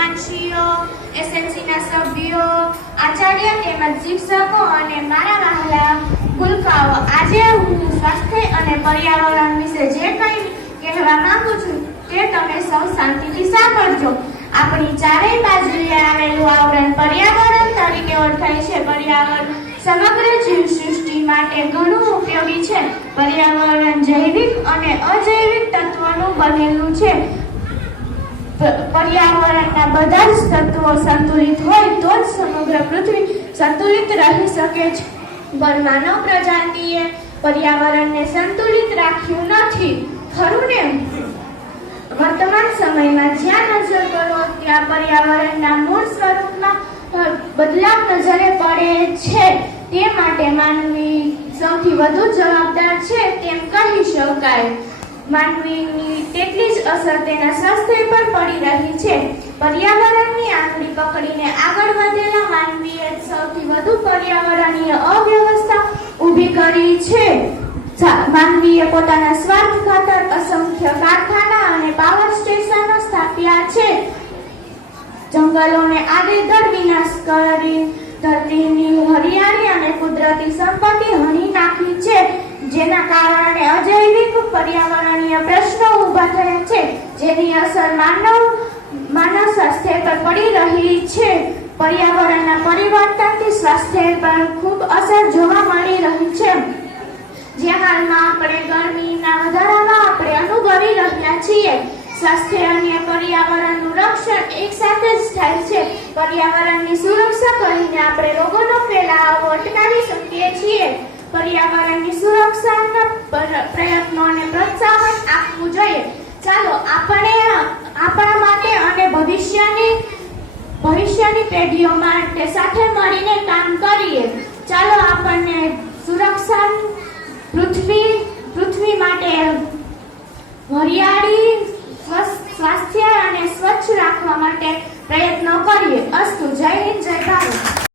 યજમાનશ્રીઓ, એસએમસીના સભ્યો, આચાર્ય તેમજ શિક્ષકો અને મારા વહાલા ગુલકાઓ, આજે હું સ્વાસ્થ્ય અને પર્યાવરણ વિશે જે કંઈ કહેવા માંગુ છું તે તમે સૌ શાંતિથી સાંભળજો. આપણી ચારેય બાજુએ આવેલું આવરણ પર્યાવરણ તરીકે ઓળખાય છે. પર્યાવરણ સમગ્ર જીવસૃષ્ટિ માટે ઘણું ઉપયોગી છે. પર્યાવરણ જૈવિક અને અજૈવિક તત્વોનું બનેલું છે. પર્યાવરણના બધા જ તત્વો સંતુલિત હોય તો જ સમગ્ર પૃથ્વી સંતુલિત રહી શકે છે. પણ માનવ પ્રજાતિએ પર્યાવરણને સંતુલિત રાખ્યું નથી, ખરું ને? વર્તમાન સમયમાં જ્યાં નજર કરો ત્યાં પર્યાવરણના મૂળ સ્વરૂપમાં બદલાવ નજરે પડે છે. તે માટે માનવી સૌથી વધુ જવાબદાર છે તેમ કહી શકાય. માનવીની તેટલી જ અસર તેના સ્વાસ્થ્ય પર પડી રહી છે. પર્યાવરણની આંગળી પકડીને આગળ વધેલા માનવીએ સૌથી વધુ પર્યાવરણીય અવ્યવસ્થા ઊભી કરી છે. માનવીએ પોતાના સ્વાર્થ ખાતર અસંખ્ય કારખાના અને પાવર સ્ટેશનો સ્થાપ્યા છે. જંગલોને આડેધડ વિનાશ કરી ધરતીની હરિયાળી અને કુદરતી સંપત્તિ હણી નાખી છે, જેના કારણે અજૈવિક પર્યાવરણીય પ્રશ્નો ઊભા થયા છે, જેની અસર માનવ સ્વાસ્થ્ય પર પડી રહી છે. પર્યાવરણના પરિવર્તનથી સ્વાસ્થ્ય પર ખૂબ અસર જોવા મળી રહી છે. જે હાલમાં આપણે ગરમીના વધારામાં આપણે અનુભવી રહ્યા છીએ. સ્વાસ્થ્ય અને પર્યાવરણનું રક્ષણ એક સાથે જ થાય છે. પર્યાવરણની સુરક્ષા કરીને આપણે રોગોનો ફેલાવો અટકાવી શકીએ છીએ. પર્યાવરણની સુરક્ષાના પ્રયત્નોને પ્રોત્સાહન આપવું જોઈએ. ચાલો આપણે આપણા માટે અને ભવિષ્યની પેઢીઓ માટે સાથે મળીને કામ કરીએ. ચાલો આપણને સુરક્ષા પૃથ્વી માટે હરિયાળી, સ્વાસ્થ્ય અને સ્વચ્છ રાખવા માટે પ્રયત્નો કરીએ. અસ્તુ. જય હિન્દ, જય ભારત.